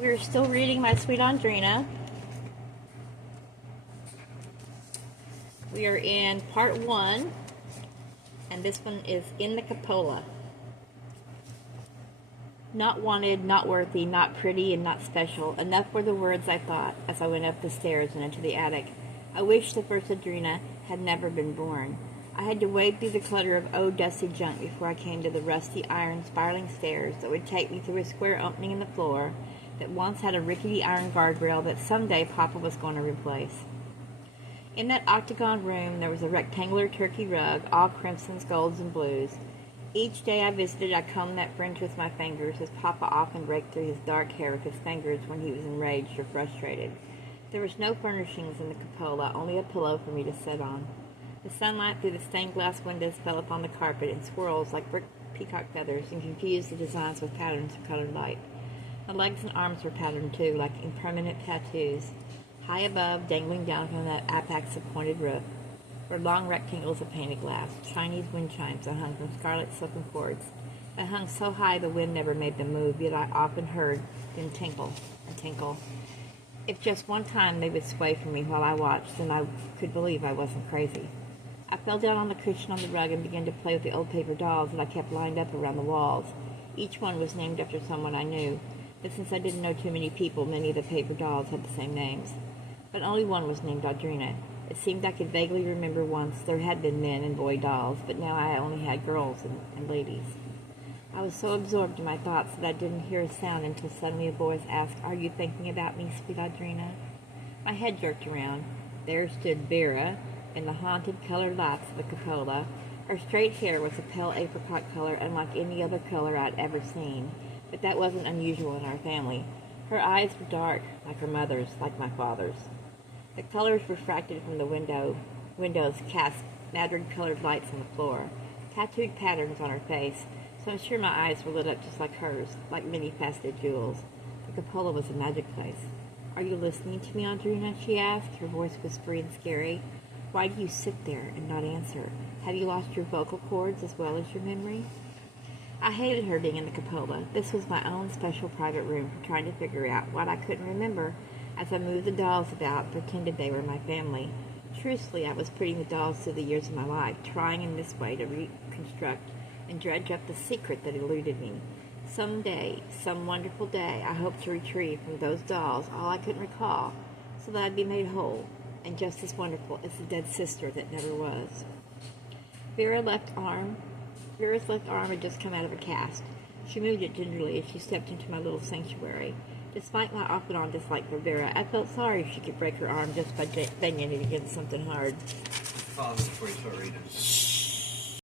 We're still reading My Sweet Audrina. We are in part 1, and this one is in the cupola. Not wanted, not worthy, not pretty, and not special. Enough were the words I thought as I went up the stairs and into the attic. I wished the first Audrina had never been born. I had to wade through the clutter of old dusty junk before I came to the rusty iron spiraling stairs that would take me through a square opening in the floor that once had a rickety iron guardrail that someday Papa was going to replace. In that octagon room there was a rectangular turkey rug, all crimsons, golds, and blues. Each day I visited, I combed that fringe with my fingers, as Papa often raked through his dark hair with his fingers when he was enraged or frustrated. There was no furnishings in the cupola, only a pillow for me to sit on. The sunlight through the stained glass windows fell upon the carpet in swirls like brick peacock feathers and confused the designs with patterns of colored light. The legs and arms were patterned too, like impermanent tattoos. High above, dangling down from that apex of pointed roof, were long rectangles of painted glass, Chinese wind chimes that hung from scarlet silken cords. They hung so high the wind never made them move, yet I often heard them tinkle and tinkle. If just one time they would sway from me while I watched, then I could believe I wasn't crazy. I fell down on the cushion on the rug and began to play with the old paper dolls that I kept lined up around the walls. Each one was named after someone I knew, but since I didn't know too many people, many of the paper dolls had the same names. But only one was named Audrina. It seemed I could vaguely remember once there had been men and boy dolls, but now I only had girls and ladies. I was so absorbed in my thoughts that I didn't hear a sound until suddenly a voice asked, "Are you thinking about me, sweet Audrina?" My head jerked around. There stood Vera in the haunted colored lights of the cupola. Her straight hair was a pale apricot color, unlike any other color I'd ever seen, but that wasn't unusual in our family. Her eyes were dark, like her mother's, like my father's. The colors refracted from the windows cast madrid-colored lights on the floor, tattooed patterns on her face, so I'm sure my eyes were lit up just like hers, like many faceted jewels. The cupola was a magic place. "Are you listening to me, Audrina?" she asked, her voice whispery and scary. "Why do you sit there and not answer? Have you lost your vocal cords as well as your memory?" I hated her being in the cupola. This was my own special private room for trying to figure out what I couldn't remember as I moved the dolls about and pretended they were my family. Truthfully, I was putting the dolls through the years of my life, trying in this way to reconstruct and dredge up the secret that eluded me. Someday, some wonderful day, I hope to retrieve from those dolls all I couldn't recall, so that I'd be made whole, and just as wonderful as the dead sister that never was. Vera's left arm had just come out of a cast. She moved it gingerly as she stepped into my little sanctuary. Despite my off-and-on dislike for Vera, I felt sorry if she could break her arm just by banging it against something hard. Pause before you start reading.